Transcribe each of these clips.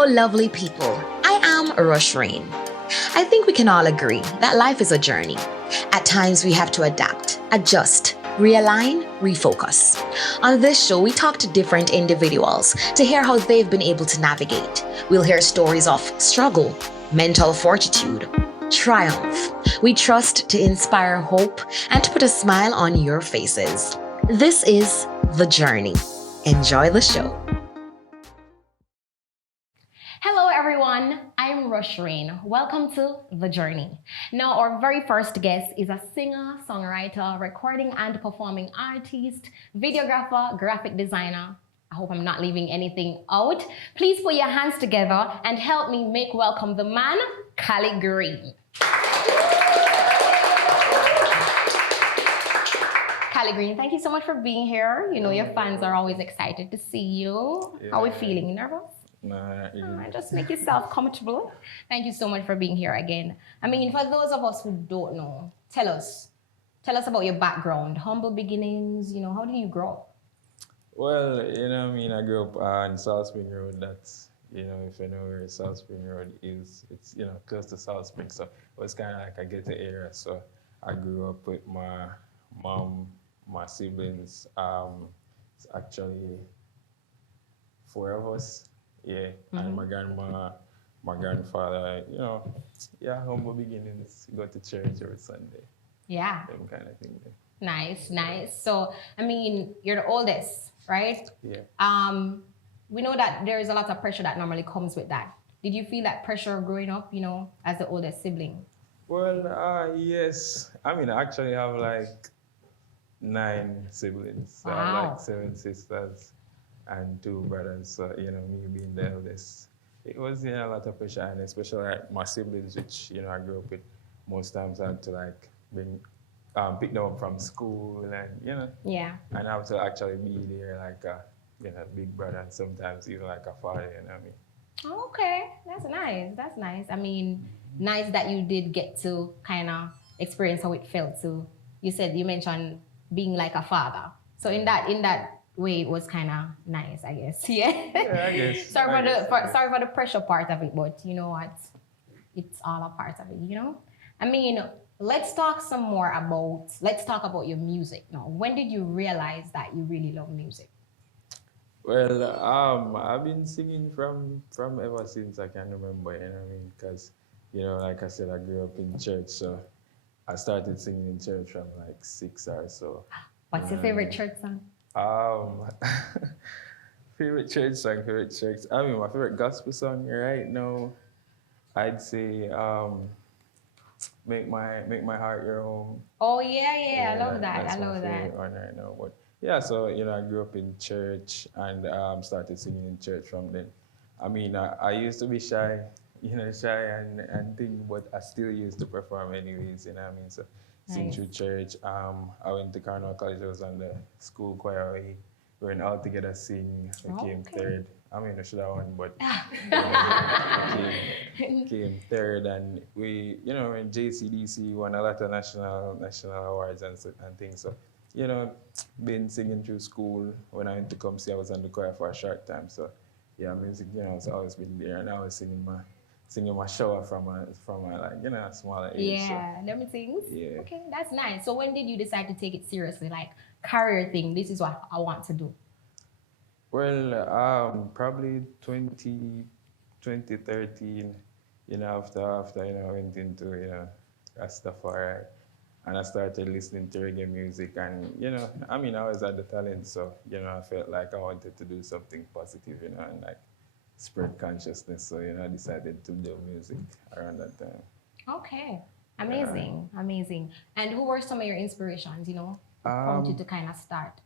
Hello, lovely people. I am Rosh-Rain. I think we can all agree that life is a journey. At times, we have to adapt, adjust, realign, refocus. On this show, we talk to different individuals to hear how they've been able to navigate. We'll hear stories of struggle, mental fortitude, triumph. We trust to inspire hope and to put a smile on your faces. This is The Journey. Enjoy the show. Hello everyone, I'm Rosh-Rain. Welcome to The Journey. Now our very first guest is a singer, songwriter, recording and performing artist, videographer, graphic designer. I hope I'm not leaving anything out. Please put your hands together and help me make welcome the man, Cali Green. Cali Green, thank you so much for being here. You know your fans are always excited to see you. Yeah. How are we feeling? Nervous? No, just make yourself comfortable. Thank you so much for being here again. I mean, for those of us who don't know, tell us about your background, humble beginnings. You know, how did you grow up? Well, I grew up on South Spring Road. That's, if you know where South Spring Road is, it's, close to South Spring. So it was kind of like a ghetto area. So I grew up with my mom, my siblings. It's actually 4 of us. Yeah, and my grandma, my grandfather, humble beginnings, go to church every Sunday. Yeah. Them kind of thing. Nice. So, I mean, you're the oldest, right? Yeah. We know that there is a lot of pressure that normally comes with that. Did you feel that pressure growing up, as the oldest sibling? Well, yes. I mean, I actually have like 9 siblings. Wow. I have like 7 sisters and 2 brothers, so me being the eldest, it was a lot of pressure, and especially like my siblings, which I grew up with. Most times I had to like pick them up from school, and Yeah. and I have to actually be there like a big brother, and sometimes even like a father. You know what I mean? Okay, that's nice. I mean, nice that you did get to kind of experience how it felt. So you mentioned being like a father. So in that way, it was kind of nice, I guess. Yeah. Yeah, I guess. Sorry for the pressure part of it, but you know what? It's all a part of it, I mean, let's talk about your music now. When did you realize that you really love music? Well, I've been singing from ever since I can remember. You know what I mean? Because like I said, I grew up in church, so I started singing in church from like 6 or so. What's your favorite church song? Favorite church song. I mean, my favorite gospel song right now, I'd say "Make My Heart Your Home." Oh yeah, I love that. That's my favorite one right now. But yeah, so I grew up in church and started singing in church from then. I mean, I used to be shy, shy and thing, but I still used to perform anyways. You know what I mean? So sing through church. I went to Carnal College. I was on the school choir. We went all together sing. We came third. I mean, I should have won, but came third. And we, in JCDC, won a lot of national awards and things. So, been singing through school. When I went to come see, I was on the choir for a short time. So, yeah, music, it's always been there. And I was singing my shower from a smaller age. Yeah, so. Them things. Yeah. Okay, that's nice. So when did you decide to take it seriously, like career thing? This is what I want to do. Well, probably 2013. After I went into Rastafari, and I started listening to reggae music, and I mean, I always had the talent, so I felt like I wanted to do something positive, and like spread consciousness. So I decided to do music around that time. Okay, amazing. And who were some of your inspirations? Prompted you to kind of start?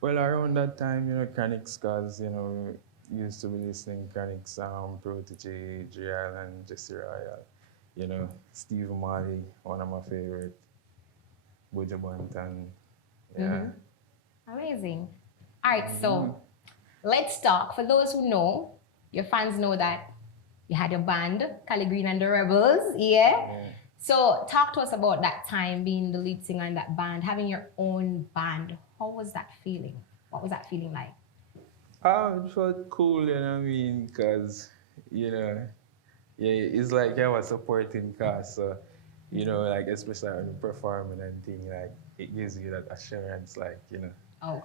Well, around that time, Chronics, cause used to be listening Chronics, Protege, GRN, Jesse Royal, Steve Marley, one of my favorite, Buju Banton, yeah. Amazing. All right, so let's talk. For those who know, your fans know that you had your band, Cali Green and the Rebels, yeah? So talk to us about that time being the lead singer in that band, having your own band. How was that feeling? What was that feeling like? It felt cool, you know what I mean? Because, you know, yeah, it's like you have a supporting cast. So, you know, like, especially when you're performing and thing, like, it gives you that assurance, like, you know, Oh,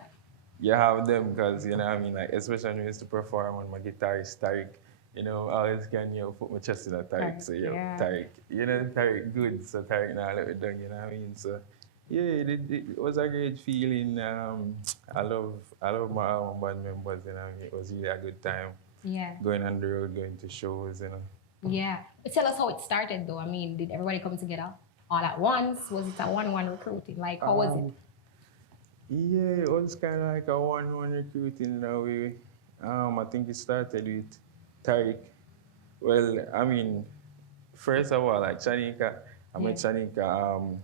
you have them because, you know what I mean? Like, especially when we used to perform on my guitarist, Tariq, you know, I always can, you know, put my chest in a Tariq. sorry. So, yo, Yeah. Tariq, you know, Tariq good. So, Tariq now let it done, you know what I mean? So, yeah, it was a great feeling. I love my album band members, you know what I mean? It was really a good time Yeah. going on the road, going to shows, you know. Yeah. But tell us how it started though. I mean, did everybody come together all at once? Was it a one-on-one recruiting? Like, how was it? Um, yeah, it was kind of like a one-on-one recruiting in a way. I think it started with Tariq. Well, I mean, first of all, like Shanika, I met Yeah. Shanika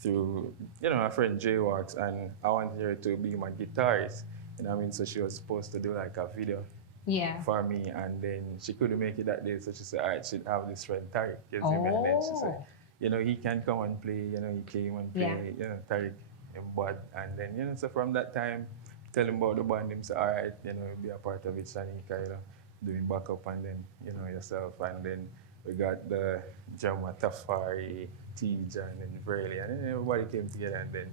through, you know, a friend Jay Walks, and I wanted her to be my guitarist. You know what I mean? So she was supposed to do like a video Yeah. for me, and then she couldn't make it that day, so she said, all right, she'd have this friend Tariq, you see me? And then she said, Oh. you know, he can come and play, you know, he came and Yeah. play, you know, Tariq and Bud, and then, you know, so from that time, tell him about the band, him say, all right, you know, be a part of it, Shanika, you know, doing backup, and then, you know, yourself, and then we got the drummer Tafari, T-Jan, and Verley, and then everybody came together, and then,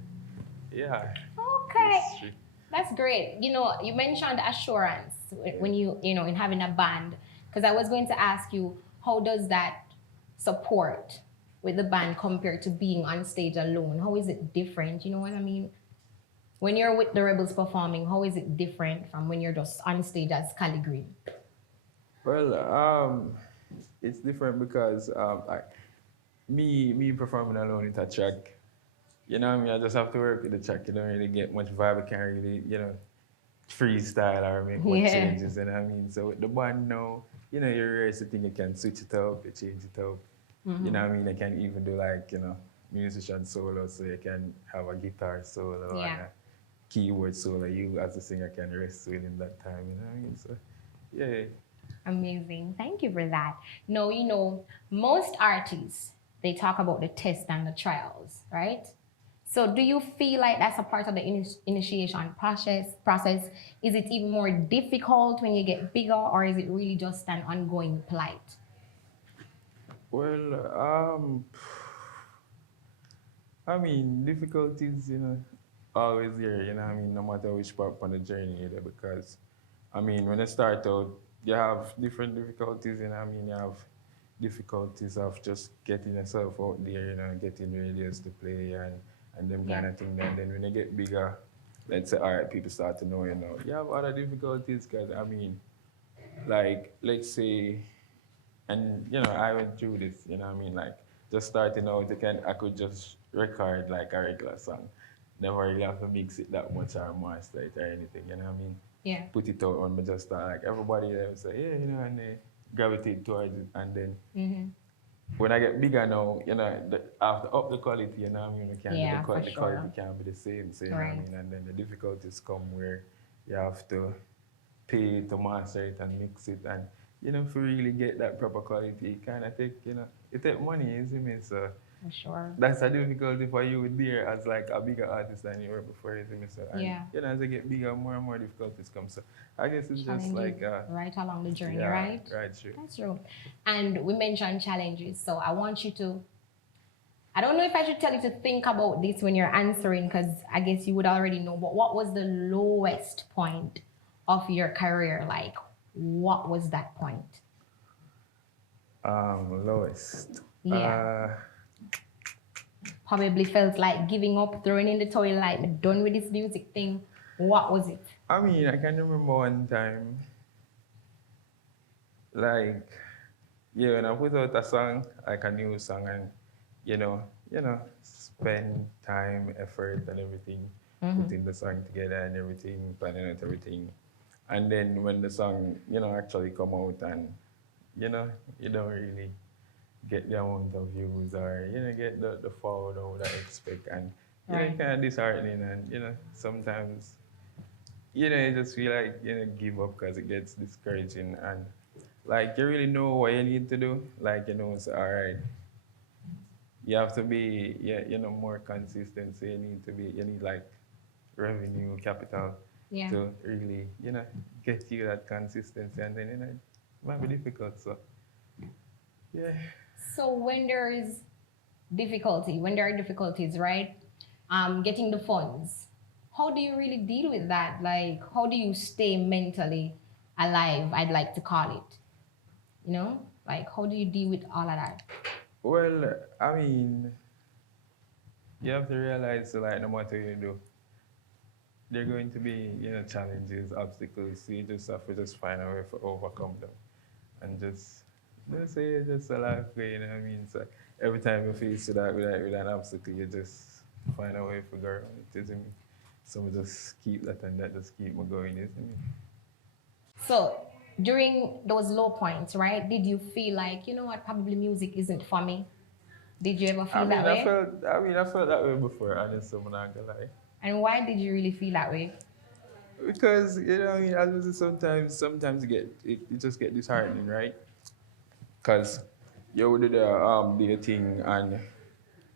yeah, Okay. it's, That's great. You know, you mentioned assurance when you know, in having a band. Because I was going to ask you, how does that support with the band compared to being on stage alone? How is it different? You know what I mean? When you're with the Rebels performing, how is it different from when you're just on stage as Cali Green? well, it's different because me performing alone in a track, you know what I mean? I just have to work with the track. You don't really get much vibe. I can't really, you know, freestyle or make much Yeah. changes. You know what I mean? So with the band now, you know, you realize the thing you can switch it up, you change it up. You know what I mean? You can even do like, you know, musician solo, so you can have a guitar solo and Yeah. a keyboard solo. You as a singer can rest within that time. You know what I mean? So yeah. Amazing. Thank you for that. No, you know, most artists, they talk about the test and the trials, right? So do you feel like that's a part of the initiation process? Is it even more difficult when you get bigger, or is it really just an ongoing plight? Well, I mean, difficulties, you know, always here, you know what I mean, no matter which part on the journey you're there, because, I mean, when you start out, you have different difficulties, you know what I mean, you have difficulties of just getting yourself out there, you know, getting radios to play and them kind Yeah. of thing. And then when you get bigger, let's say, all right, people start to know, you know, you have other difficulties, because, I mean, like, let's say, and you know, I went through this, you know what I mean? Like just starting out, I could just record like a regular song. Never really have to mix it that much or master it or anything, you know what I mean? Yeah. Put it out on me just start like everybody there would say, yeah, you know, and they gravitate towards it. And then Mm-hmm. when I get bigger now, you know, I have to up the quality, you know what I mean? We can't Yeah, the, for the sure. quality can't be the same, so you know what I Right. mean? And then the difficulties come where you have to pay to master it and mix it, and you know, if you really get that proper quality, it kind of take, you know, it take money, you see me? So For sure. that's a difficulty for you there as like a bigger artist than you were before, you see me? So and Yeah. you know, as you get bigger, more and more difficulties come. So I guess it's just Challenges like right along the journey, yeah, right? right, true. That's true. And we mentioned challenges. So I want you to, I don't know if I should tell you to think about this when you're answering, because I guess you would already know, but what was the lowest point of your career? Like, what was that point? Lowest. Yeah. Probably felt like giving up, throwing in the toilet, like, "I'm done with this music thing." What was it? I mean, I can remember one time, like, yeah, when I put out a song, like a new song, and you know, spend time, effort, and everything, putting the song together and everything, planning out everything, and then when the song, you know, actually come out, and you know, you don't really get the amount of views or you know get the follow that I expect, and you know, Right. kind of disheartening, and you know, sometimes you know, you just feel like, you know, give up because it gets discouraging. And like, you really know what you need to do. Like, you know, it's all right. You have to be, yeah, you know, more consistent. So you need like revenue, capital. Yeah. to really, get you that consistency, and then it might be difficult. So yeah. So when there is difficulty, when there are difficulties, right? Getting the funds, how do you really deal with that? Like, how do you stay mentally alive? I'd like to call it. Like, how do you deal with all of that? Well, I mean, you have to realize, like, no matter what you do, there are going to be, challenges, obstacles. So you just have to just find a way to overcome them, and just say it's just a life way. You know what I mean? So every time you face with an obstacle, you just find a way to go around it. Isn't it? So we just keep that, and that just keep me going. Isn't it? So during those low points, right? Did you feel like, you know what, probably music isn't for me? Did you ever feel that way? I felt that way before, honestly, I'm not gonna lie. And why did you really feel that way? Because I just sometimes you just get disheartening, right? Because you would do your thing, and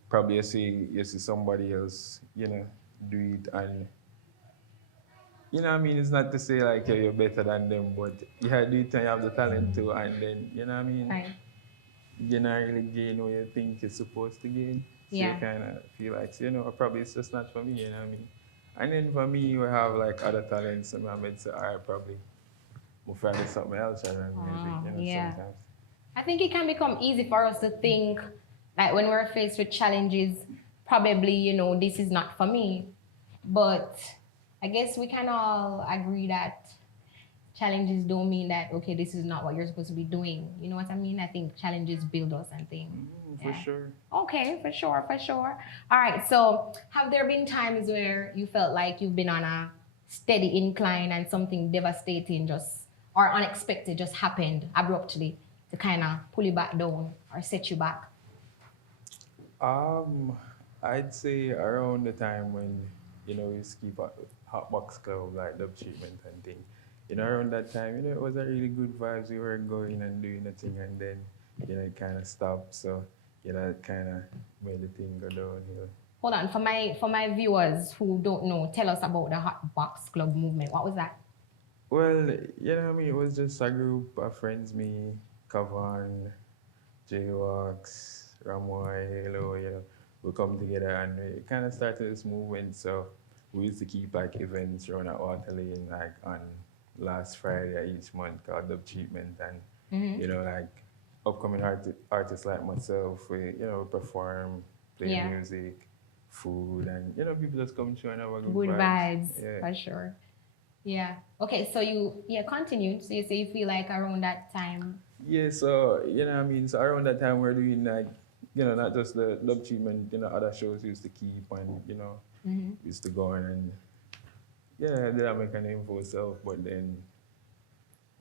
probably you see somebody else, do it, and what I mean, it's not to say like you're better than them, but you have do it and you have the talent too, and then what I mean, Right. you're not really gain what you think you're supposed to gain. So you Yeah. kind of feel like, probably it's just not for me, you know what I mean? And then for me, you have like other talents, and I might say, all right, probably we'll find something else other than music, Yeah. sometimes. I think it can become easy for us to think, like when we're faced with challenges, probably, this is not for me. But I guess we can all agree that challenges don't mean that, okay, this is not what you're supposed to be doing. You know what I mean? I think challenges build us and things. For sure. Okay, for sure, for sure. All right, so have there been times where you felt like you've been on a steady incline and something devastating or unexpected just happened abruptly to kind of pull you back down or set you back? I'd say around the time when, we skip a hot box club, like dub treatment and thing. Around that time, it was a really good vibes. We were going and doing the thing, and then, it kind of stopped. So, it kind of made the thing go downhill. Hold on, for my viewers who don't know, tell us about the hot box club movement. What was that? Well, it was just a group of friends, me, Kavan, J-Wax, Ramoy, Halo, we come together and we kind of started this movement. So we used to keep like events around at Water Lane, like on last Friday each month called Dub Treatment. And, like upcoming artists like myself, we perform, play music, food, and, people just come through and have a good vibes. Yeah. For sure. Yeah. Okay, so you continued. So you say you feel like around that time. Yeah, so so around that time we're doing like, not just the dub treatment, other shows we used to keep, and we used to go on and did I make a name for myself, but then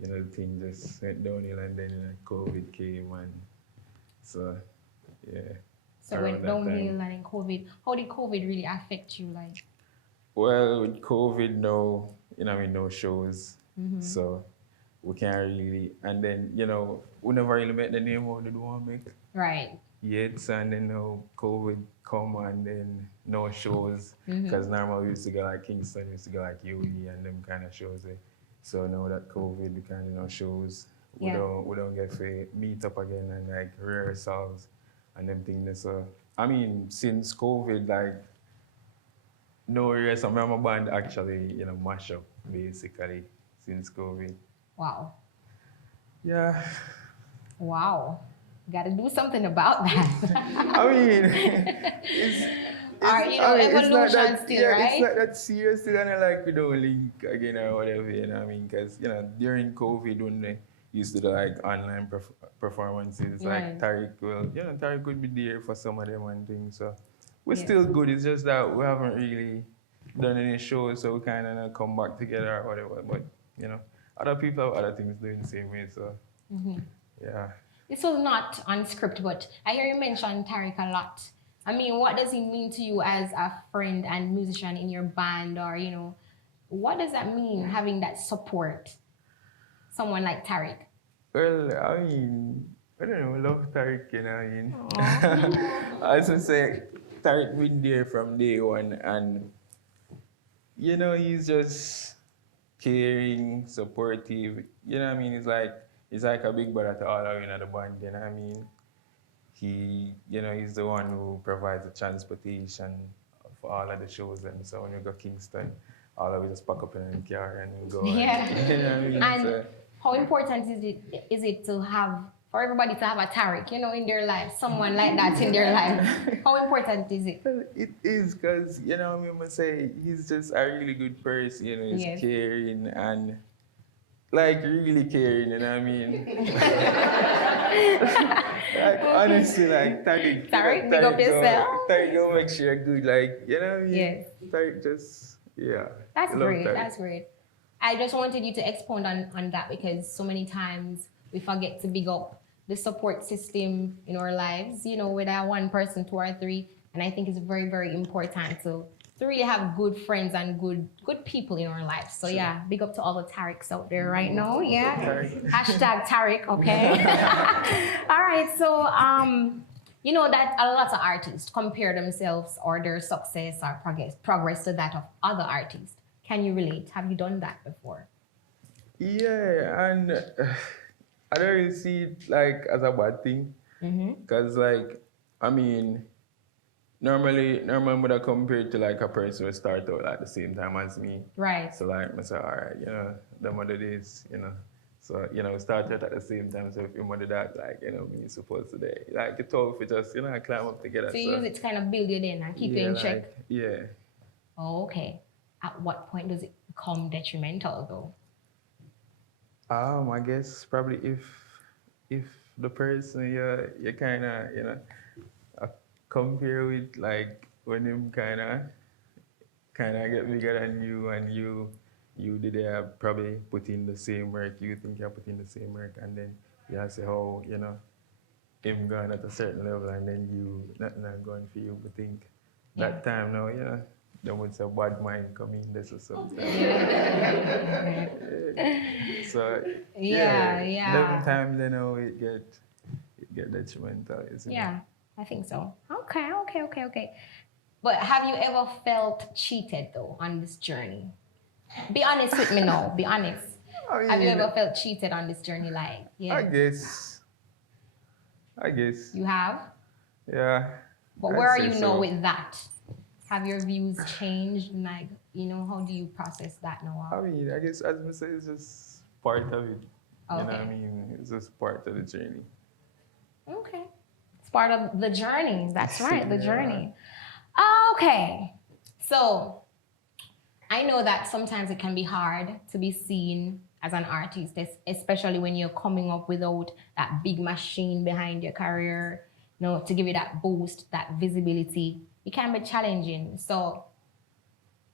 the thing just went downhill, and then COVID came, and so yeah. So it went downhill and then COVID. How did COVID really affect you, like? Well, with COVID, no, no shows, so we can't really, and then we never really met the name of the one make. Right. Yet, and then COVID come, and then no shows, because normally we used to go like Kingston, we used to go like UE and them kind of shows. So now that COVID, we kind of no shows. We don't get to meet up again and like rehearsals and them things. So I mean, since COVID, like no rehearsal. My band actually, mash up basically since COVID. Wow. Yeah. Wow. Got to do something about that. I mean, evolution still, right? It's not that serious. It's kind of like we don't link again or whatever, I mean, because, during COVID when they used to do like online performances, like Tariq would be there for some of them and things. So we're still good. It's just that we haven't really done any shows, so we kind of come back together or whatever. But, other people have other things doing the same way, so yeah. This was not unscripted, but I hear you mention Tariq a lot. I mean, what does he mean to you as a friend and musician in your band, or what does that mean, having that support, someone like Tariq? Well, I mean, I don't know, I love Tariq, I mean. I would say Tariq been there from day one, and he's just caring, supportive. You know what I mean? He's like a big brother to all of you in the band. You know what I mean? He's the one who provides the transportation for all of the shows. And so when we go Kingston, all of us just pack up in the car and we go. Yeah. And, you know what I mean? And So, how important is it to have, for everybody to have a Tariq, in their life, someone like that in their life? How important is it? well, it is because, you know, I must say, he's just a really good person, he's Yes. caring and like really caring, you know what I mean? Like honestly, like Tariq, big up yourself. Tariq, go make sure you're good, like, you know what I mean? Yes. Tariq just, yeah. That's I love great. Tariq. That's great. I just wanted you to expound on that because so many times we forget to big up the support system in our lives, whether one person, two or three. And I think it's very, very important to really have good friends and good people in our lives. So yeah, big up to all the Tariqs out there right now. Yeah. Tariq. Hashtag Tariq, okay? All right, so you know that a lot of artists compare themselves or their success or progress to that of other artists. Can you relate? Have you done that before? Yeah, and I don't really see it like as a bad thing. Because like, I mean, normally would I compare it to like a person who start out at the same time as me. Right. So like I say, all right, them other days, So, we started at the same time. So if you want that, like, me supposed to day. Like it's all for just, climb up together. So you use it to kind of build you in and keep you in check. Yeah. Oh, okay. At what point does it become detrimental though? I guess probably if the person you kinda, compare with like when him kinda get bigger than you and you did probably put in the same work, you think you put in the same work and then you say how, him going at a certain level and then you nothing going for you but think that time now, there was a bad mind coming this or something. So Yeah. Them times it get detrimental, isn't it? Yeah, I think so. Okay. But have you ever felt cheated though on this journey? Be honest with me now. Be honest. I mean, Have you ever felt cheated on this journey? Like, yeah. I guess. You have? Yeah. But where are you now with that? Have your views changed? Like, how do you process that now? I mean, I guess as I say, it's just part of it. Okay. You know what I mean? It's just part of the journey. Okay. It's part of the journey. That's right, the Yeah. journey. Okay. So I know that sometimes it can be hard to be seen as an artist, especially when you're coming up without that big machine behind your career, to give you that boost, that visibility. It can be challenging. So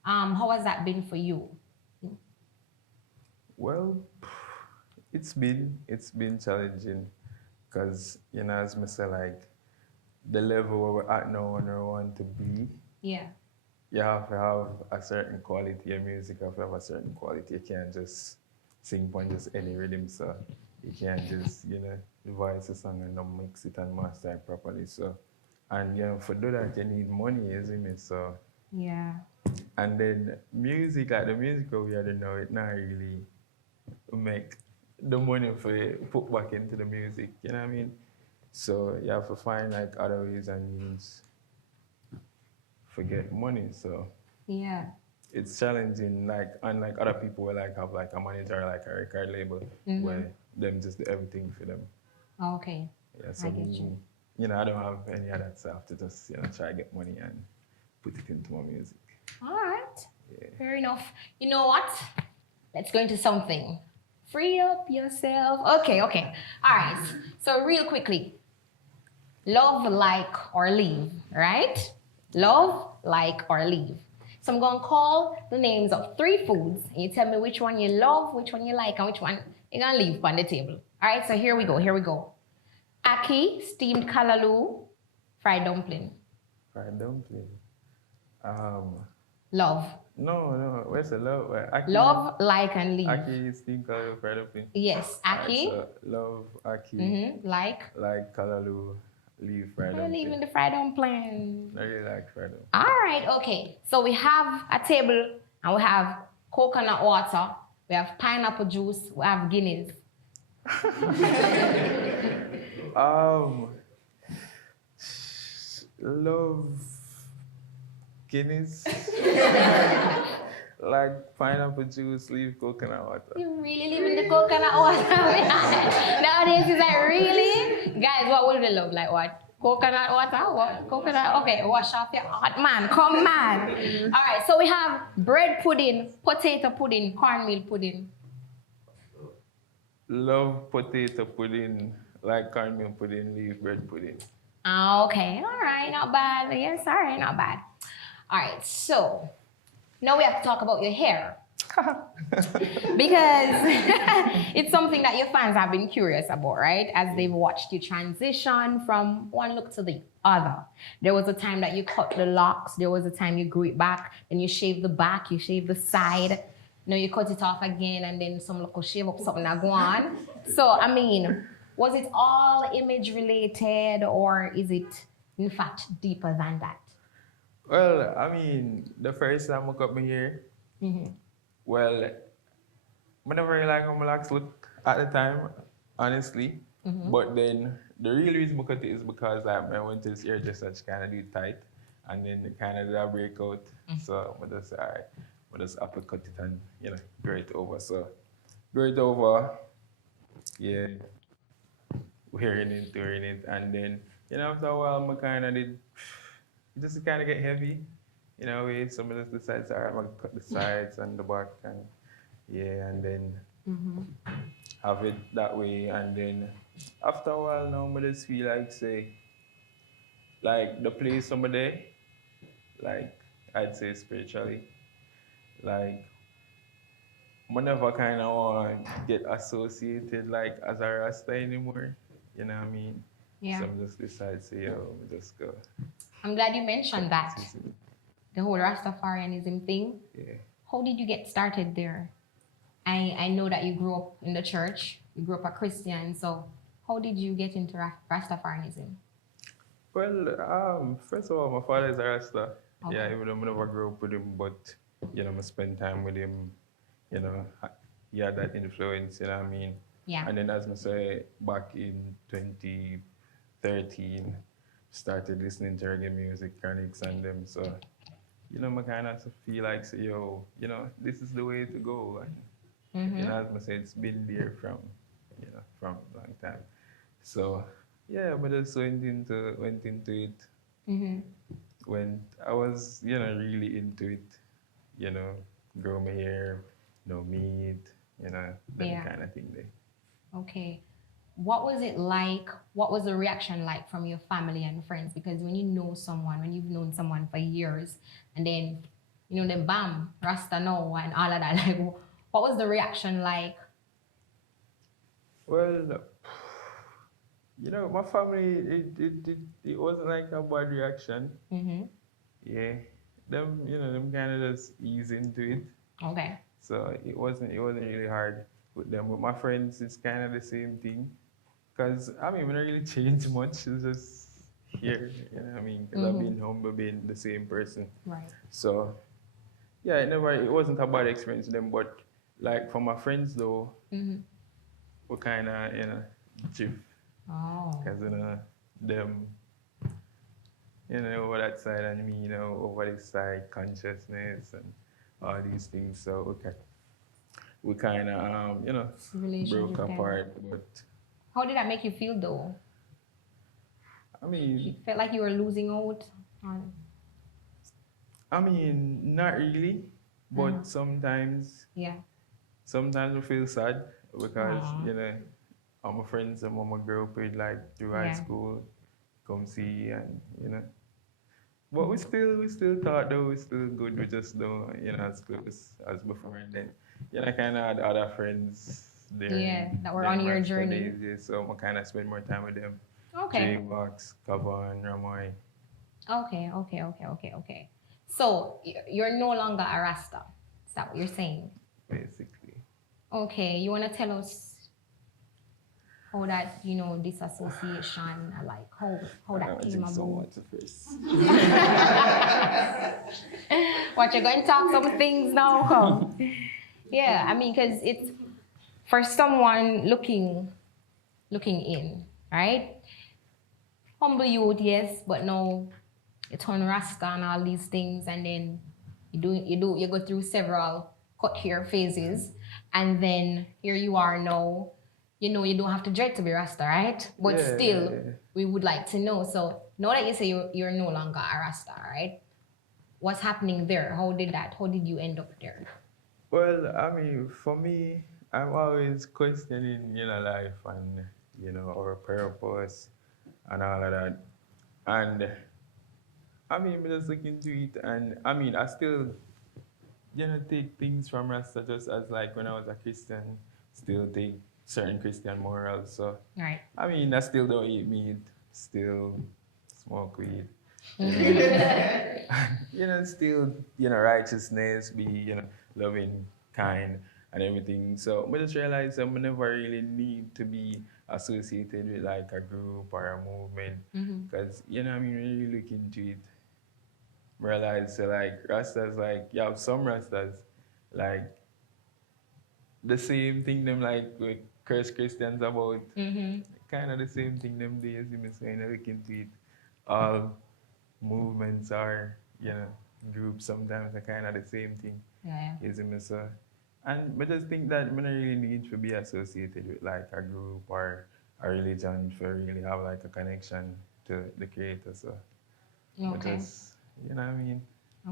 how has that been for you? Well, it's been challenging because, as I say, like the level where we're at now and we want to be, Yeah. you have to have a certain quality of music, you have to have a certain quality. You can't just sing on just any rhythm, so you can't just, devise a song and not mix it and master it properly. So, and for do that, you need money, isn't it? So, Yeah. and then music, like the music we are doing now, it not really make the money for it, put back into the music, you know what I mean? So you have to find like other ways and means to get money. So Yeah. it's challenging, like unlike other people where like have like a manager, like a record label, where them just do everything for them. Okay. Yeah, so I get you. I don't have any of that stuff to just try to get money and put it into my music. All right. Yeah. Fair enough. You know what? Let's go into something. Free up yourself. Okay. All right. So real quickly, love, like, or leave, right? Love, like, or leave. So I'm going to call the names of 3 foods, and you tell me which one you love, which one you like, and which one you're going to leave on the table. All right, so here we go. Aki, steamed kalaloo, fried dumpling. Fried dumpling. Love. No. Where's the love? Aki, Love, like, and leave. Aki is steamed kalaloo, fried dumpling. Yes, Aki. Right, so love, Aki. Like. Like kalaloo, leave fried We're dumpling. leaving the fried dumpling. I really like fried dumpling. All right, okay. So we have a table and we have coconut water we have pineapple juice, we have Guinness. Love Guinness. Like pineapple juice, leave coconut water. You really live in the coconut water? Nowadays, is that really? Guys, what would we love? Like what? Coconut water? What? Coconut? Okay, wash off your heart, man. Come, man. All right, so we have bread pudding, potato pudding, cornmeal pudding. Love potato pudding, like cornmeal pudding, leaf bread pudding. Okay, all right, not bad. Yes, all right, not bad. All right, so now we have to talk about your hair. Because it's something that your fans have been curious about, right? As they've watched you transition from one look to the other. There was a time that you cut the locks, there was a time you grew it back, then you shaved the back, you shaved the side. Now you cut it off again, and then some look will shave up something that go on. So, I mean, was it all image related, or is it in fact deeper than that? Well, I mean, the first time I cut my hair, well, I never really like how my locks look at the time, honestly. But then the real reason I cut it is because like, I went to this hairdresser, she kind of do it tight, and then it kind of did a breakout. So I just all right, I just uppercut it and grow it over. So grow it over, yeah, wearing it, and then after a while, I kind of did. It just kind of get heavy, way some of the sides are, I'm gonna cut the sides and the back, and and then have it that way, and then after a while now, I just feel like like the place somebody, like I'd say spiritually, like I never kind of want to get associated like as a Rasta anymore, you know what I mean? Yeah. So I just decide just go. I'm glad you mentioned that. The whole Rastafarianism thing. Yeah. How did you get started there? I know that you grew up in the church. You grew up a Christian. So how did you get into Rastafarianism? Well, first of all, my father is a Rasta. Okay. Yeah, even though I never grew up with him, but I spend time with him. He had that influence. You know what I mean? Yeah. And then, as I say, back in 2013, started listening to reggae music, Chronics and them. So, I kind of feel like, this is the way to go. And, as I say, it's been there from a long time. So, yeah, but I just went into it. When I was, really into it, grow my hair, meat, that kind of thing there. Okay. What was it like? What was the reaction like from your family and friends? Because when you've known someone for years, and then, then bam, Rasta now and all of that, like, what was the reaction like? Well, my family, it wasn't like a bad reaction. Yeah, them kind of just ease into it. Okay. So it wasn't really hard with them. With my friends, it's kind of the same thing. Because, we don't really change much. It's just here, what I mean? Because I've been humble, being the same person. Right. So, yeah, it wasn't a bad experience with them. But, like, for my friends, though, we kind of, jiff. Oh. Because, them, over that side, and me, over this side, consciousness and all these things. So, we kind of, broke apart. But how did that make you feel, though? I mean, you felt like you were losing out? Not really, but sometimes. Yeah. Sometimes I feel sad because all my friends and mama grew up with like through high school, come see and But we still thought though we still good. We just don't as close as before. And then I kind of had other friends there. Yeah, that were on your journey. Days, so I kind of spend more time with them. Okay. J-Box, Kavan, Ramoy. Okay. So you're no longer a Rasta. Is that what you're saying? Basically. Okay, you want to tell us how that this association, like how that came about? What, you're going to talk some things now? Yeah, I mean, because it's for someone looking in, right? Humble youth, yes, but no, you turn Rasta and all these things, and then you go through several cut hair phases, and then here you are now. You know you don't have to dread to be Rasta, right? But Yeah, still, yeah, yeah. we would like to know. So now that you say you're no longer a Rasta, right? What's happening there? How did you end up there? Well, I mean, for me, I'm always questioning, life and, our purpose and all of that. And I mean, I just look into it, and I mean, I still, take things from Rasta just as like when I was a Christian, still take certain Christian morals. So, Right. I mean, I still don't eat meat, still smoke weed, still, righteousness, be, loving, kind, and everything. So I just realized I never really need to be associated with like a group or a movement. Because, I mean, when you look into it, realize so like Rastas, like, you have some Rastas, like, the same thing them like we curse Christians about. Kind of the same thing them days, so when you look into it, all movements are, groups sometimes are kind of the same thing. Yeah. You see me, so. And I just think that we don't really need to be associated with like a group or a religion to really have like a connection to the creator. So I Okay. just, you know what I mean?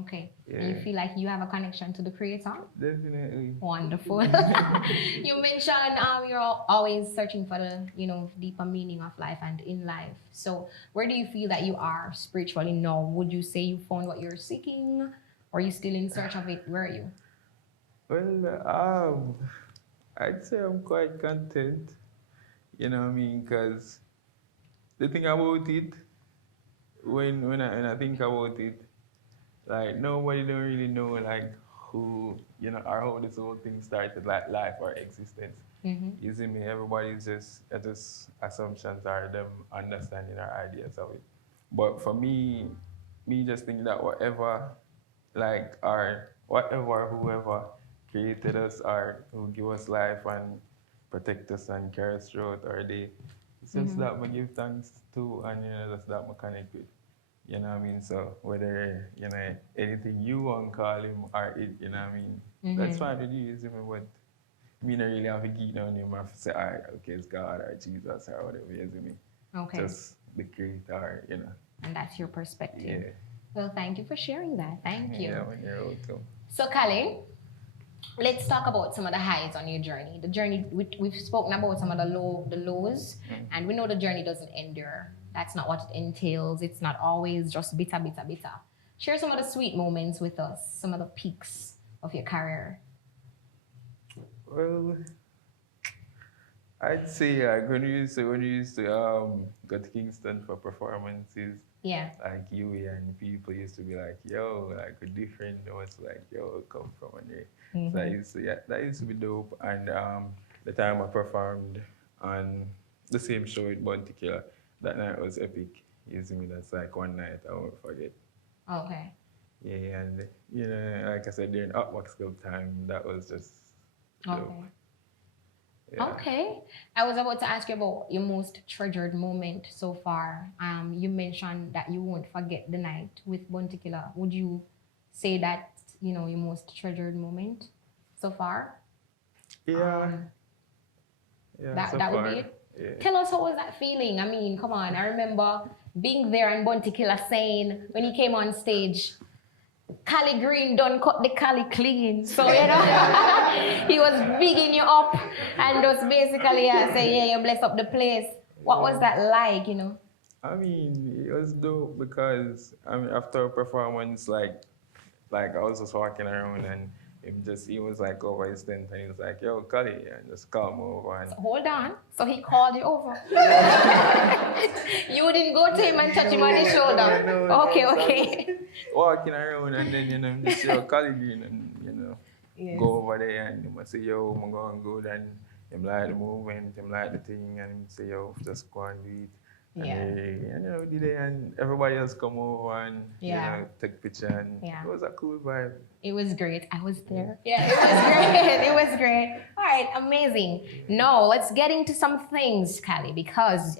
Okay. And you Yeah. feel like you have a connection to the creator? Definitely. Wonderful. You mentioned you're always searching for the deeper meaning of life and in life. So where do you feel that you are spiritually now? Would you say you found what you're seeking, or are you still in search of it? Where are you? Well, I'd say I'm quite content, you know what I mean? Because the thing about it, when I think about it, like nobody don't really know like who, or how this whole thing started, like life or existence. You see me? Everybody's just assumptions are them understanding our ideas of it. But for me just think that whatever, like, or whatever, whoever created us or who give us life and protect us and carry us throughout our day, it's just that we give thanks to, and just that we connect with. You know what I mean? So whether, anything you want to call him or it, you know what I mean? That's fine with you, you see me, but me not really have to geek down him and say, all right, okay, it's God or Jesus or whatever, you see me? Okay. Just the creator, And that's your perspective. Yeah. Well, thank you for sharing that. Thank you. Yeah, when you're welcome. So, Kali, let's talk about some of the highs on your journey. The journey, we've spoken about some of the lows, and we know the journey doesn't end there. That's not what it entails. It's not always just bitter, bitter, bitter. Share some of the sweet moments with us, some of the peaks of your career. Well, I'd say when we used to go to Kingston for performances, Yeah. like you and people used to be like, yo, like a different notes, like, yo, come from there. So that used to be dope. And the time I performed on the same show with Bounty Killer, that night was epic. You see me, that's like one night I won't forget. Okay. Yeah, and like I said, during Upbox Club time, that was just dope. Okay. Yeah. Okay. I was about to ask you about your most treasured moment so far. You mentioned that you won't forget the night with Bounty Killer. Would you say that, your most treasured moment so far? Yeah. Yeah, That so that would far. be it. Yeah. Tell us, how was that feeling? I mean, come on. I remember being there and Bounty Killer saying when he came on stage, Cali Green done cut the Cali clean. So, he was bigging you up and just basically saying, yeah, you bless up the place. What was that like, I mean, it was dope because I mean, after a performance, like I was just walking around and he was like over his tent and he was like, yo, Cully, and just call me over and Hold on. So he called you over. You didn't go to him and touch him on his shoulder. No. Okay. walking around and then just yo, Cully Green and Yes. go over there and him say, yo, I'm going good and him like the movement, him like the thing and him say, yo, just go and do it. And did they, and everybody else come over and take picture, and it was a cool vibe. It was great. I was there. Yeah, it was great. It was great. All right, amazing. Now let's get into some things, Callie, because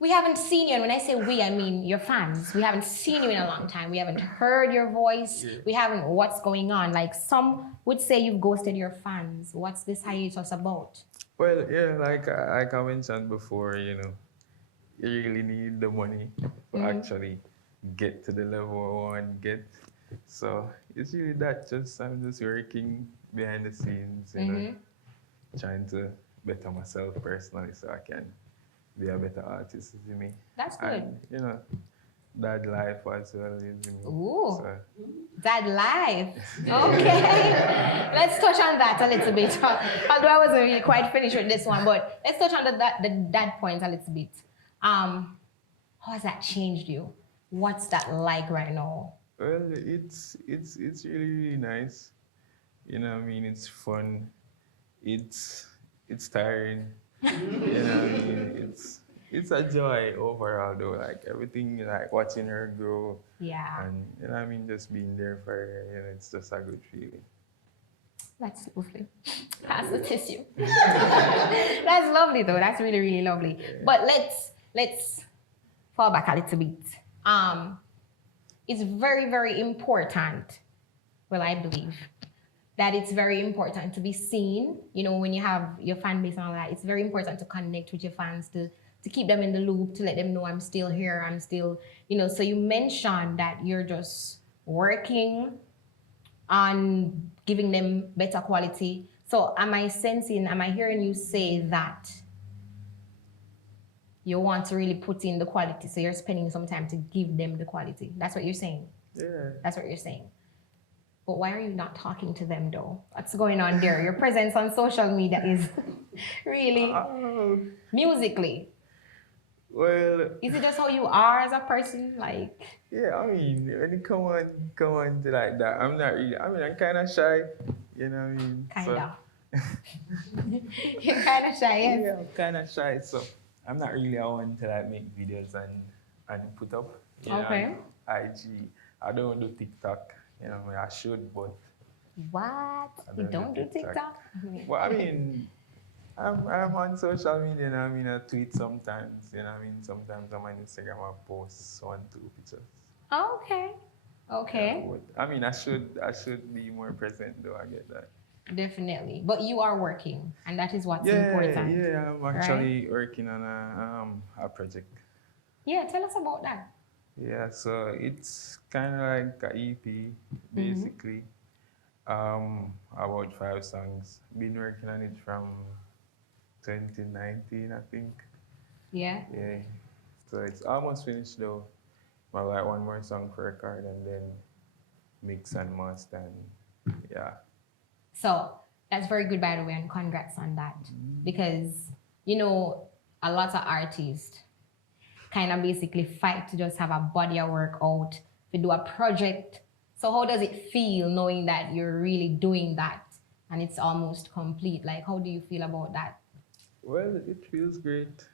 we haven't seen you, and when I say we, I mean your fans. We haven't seen you in a long time. We haven't heard your voice. We haven't what's going on. Like some would say you've ghosted your fans. What's this hiatus about? Well, yeah, like I mentioned before, you really need the money to actually get to the level I want to get. So it's really that. I'm just working behind the scenes, trying to better myself personally so I can be a better artist, you me. That's good. And, dad life as well, you me. Ooh, so. Dad life. Okay. Let's touch on that a little bit. Although I wasn't really quite finished with this one, but let's touch on the dad point a little bit. How has that changed you? What's that like right now? Well, it's really, really nice. It's fun. It's tiring. It's a joy overall though. Like everything, like watching her grow. Yeah. And just being there for her. It's just a good feeling. That's lovely. Pass the tissue. That's lovely though. That's really, really lovely. Yeah. But let's fall back a little bit. It's very, very important. Well, I believe that it's very important to be seen. When you have your fan base and all that, it's very important to connect with your fans, to keep them in the loop, to let them know I'm still here, I'm still, So you mentioned that you're just working on giving them better quality. So am I hearing you say that you want to really put in the quality, so you're spending some time to give them the quality? That's what you're saying? Yeah. That's what you're saying. But why are you not talking to them though? What's going on there? Your presence on social media is really musically. Well, is it just how you are as a person? Like, yeah, when you come on to like that, I'm not really. I'm kind of shy. You know what I mean? Kinda. So, you're kind of shy, yes? Yeah, I'm kind of shy. So I'm not really one to like make videos and put up. Okay. IG. I don't do TikTok. I should, but. What? You don't do TikTok? Well, I'm on social media, I tweet sometimes, sometimes I'm on Instagram, I post 1-2 pictures. Okay. Okay. Yeah, but, I should be more present though, I get that. Definitely. But you are working, and that is what's important. Yeah, I'm actually working on a project. Yeah, tell us about that. Yeah, so it's kind of like an EP, basically. About 5 songs. Been working on it from 2019, I think. Yeah. Yeah. So it's almost finished though. I like one more song for record and then mix and master, and yeah. So that's very good, by the way, and congrats on that. Because, a lot of artists kind of basically fight to just have a body of work out, to do a project. So how does it feel knowing that you're really doing that and it's almost complete? Like, how do you feel about that? Well, it feels great.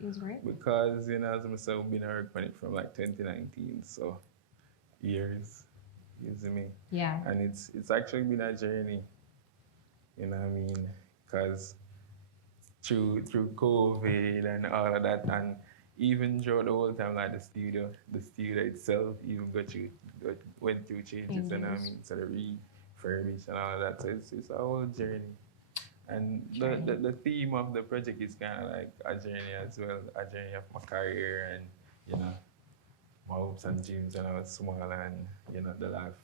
Feels great? Because, as myself, been working on it from like 2019, so years, you see me? Yeah. And it's actually been a journey, because through COVID and all of that, and even throughout the whole time, like the studio itself even went through changes, so the refurbish and all of that. So it's a whole journey. And the theme of the project is kind of like a journey as well, a journey of my career and, my hopes and dreams when I was small and, the life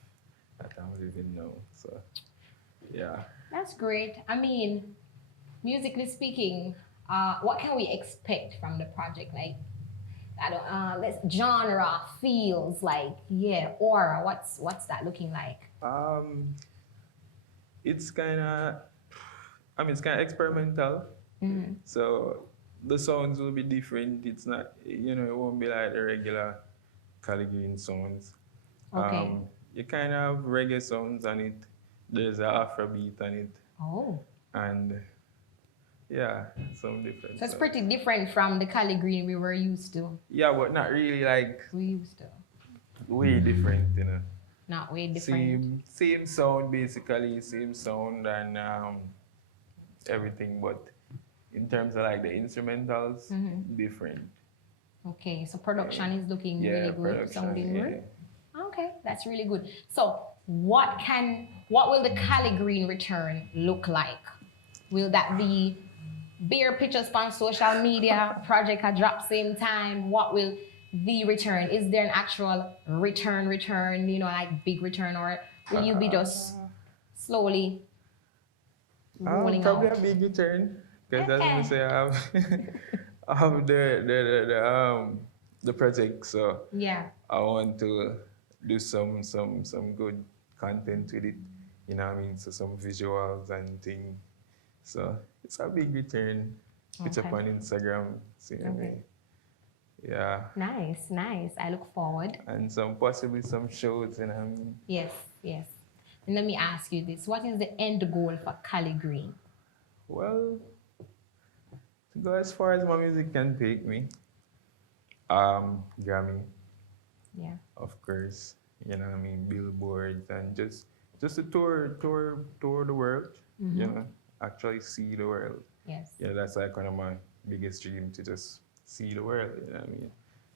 that I'm living now. So, yeah. That's great. Musically speaking, what can we expect from the project? Like, genre, feels like, aura, what's that looking like? It's kind of experimental. Mm-hmm. So the sounds will be different. It's not, it won't be like the regular Green sounds. Okay. You kind of have reggae sounds on it. There's an Afrobeat on it. Oh. And Yeah, some different. So it's So, pretty different from the Cali green we were used to. yeah, but not really like We used to. way different, you know. Not way different. Same sound basically, same sound and everything, but in terms of like the instrumentals, different. Okay, so production is looking Yeah, really good, production, sounding yeah. good. Okay, that's really good. So what will the Cali green return look like? Will that be bare pictures on social media, project a drop same time? What will the return? Is there an actual return, like big return, or will you be just slowly rolling Probably out? a big return because as I Okay. say, I have, I have the project, so Yeah. I want to do some good content with it. You know what I mean? So some visuals and things. So it's a big return. It's up Okay. on Instagram. See me. Okay. Yeah. Nice, nice. I look forward. And possibly some shows, you know what I mean? Yes, yes. And let me ask you this. What is the end goal for Cali Green? Well, to go as far as my music can take me. Grammy, Yeah. of course. You know what I mean? Billboards and just to tour the world. You know, actually see the world. Yes. Yeah, that's like one of my biggest dreams to just see the world. You know what I mean?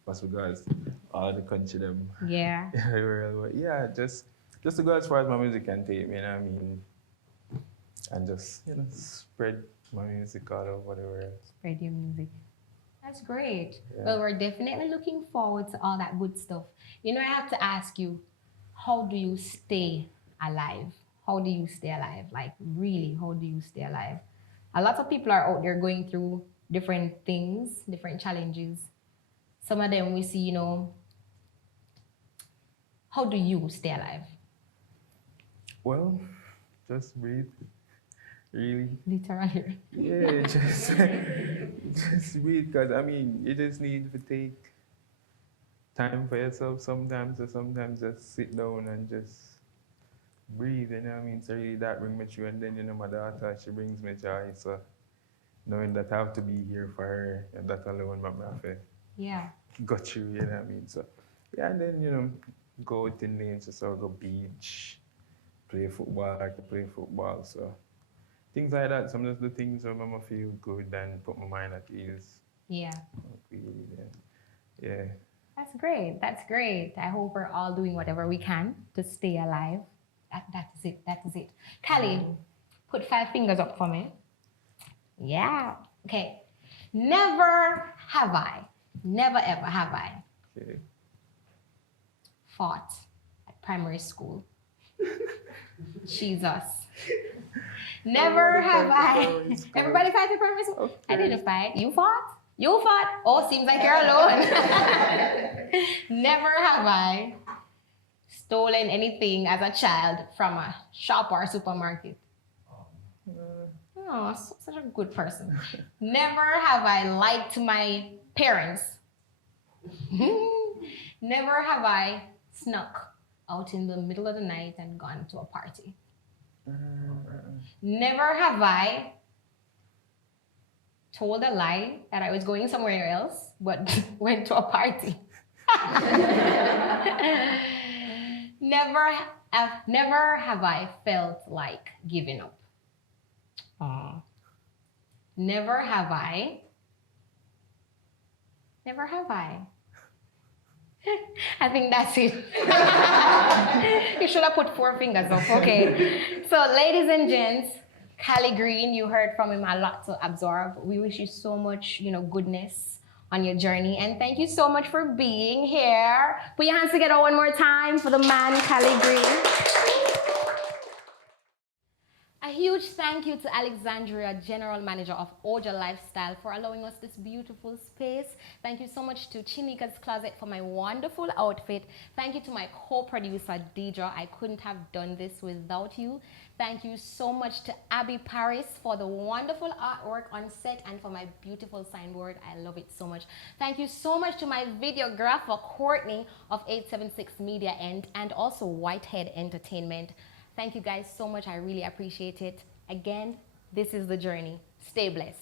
That's because all the country them Yeah. the world. But yeah, just to go as far as my music can take me. You know what I mean? And just spread my music all over the world. Spread your music. That's great. Yeah. Well, we're definitely looking forward to all that good stuff. You know, I have to ask you, how do you stay alive? How do you stay alive? Like, really, how do you stay alive? A lot of people are out there going through different things, different challenges. Some of them we see, how do you stay alive? Well, just breathe. Really. Literally. Yeah, just breathe. Because I mean, you just need to take time for yourself sometimes, or sometimes just sit down and just breathe. You know what I mean? So really that brings me through. And then my daughter, she brings me joy. So knowing that I have to be here for her, and that alone, my have Yeah. got through. You know what I mean? So yeah, and then go out in nature, so go beach, play football, like to play football. So things like that. Some of the things that make me feel good and put my mind at ease. Yeah. Really, yeah. That's great. That's great. I hope we're all doing whatever we can to stay alive. That is it. That is it. Callie, put 5 fingers up for me. Yeah. Okay. Never ever have I Okay. fought at primary school. Jesus. Never have I. Everybody fight at primary school? I didn't fight. You fought? You fought? Oh, seems like you're alone. Never have I stolen anything as a child from a shop or supermarket. Oh, such a good person. Never have I lied to my parents. Never have I snuck out in the middle of the night and gone to a party. Never have I told a lie that I was going somewhere else, but went to a party. Never have I felt like giving up. Never have I. I think that's it. You should have put 4 fingers up, okay? So, ladies and gents, Cali Green, you heard from him a lot to absorb. We wish you so much, goodness on your journey. And thank you so much for being here. Put your hands together one more time for the man, Cali Green. A huge thank you to Alexandria, General Manager of Oja Lifestyle, for allowing us this beautiful space. Thank you so much to Chinika's Closet for my wonderful outfit. Thank you to my co-producer, Deidre. I couldn't have done this without you. Thank you so much to Abby Paris for the wonderful artwork on set and for my beautiful signboard. I love it so much. Thank you so much to my videographer, Courtney of 876 Media and also Whitehead Entertainment. Thank you guys so much. I really appreciate it. Again, this is The Journey. Stay blessed.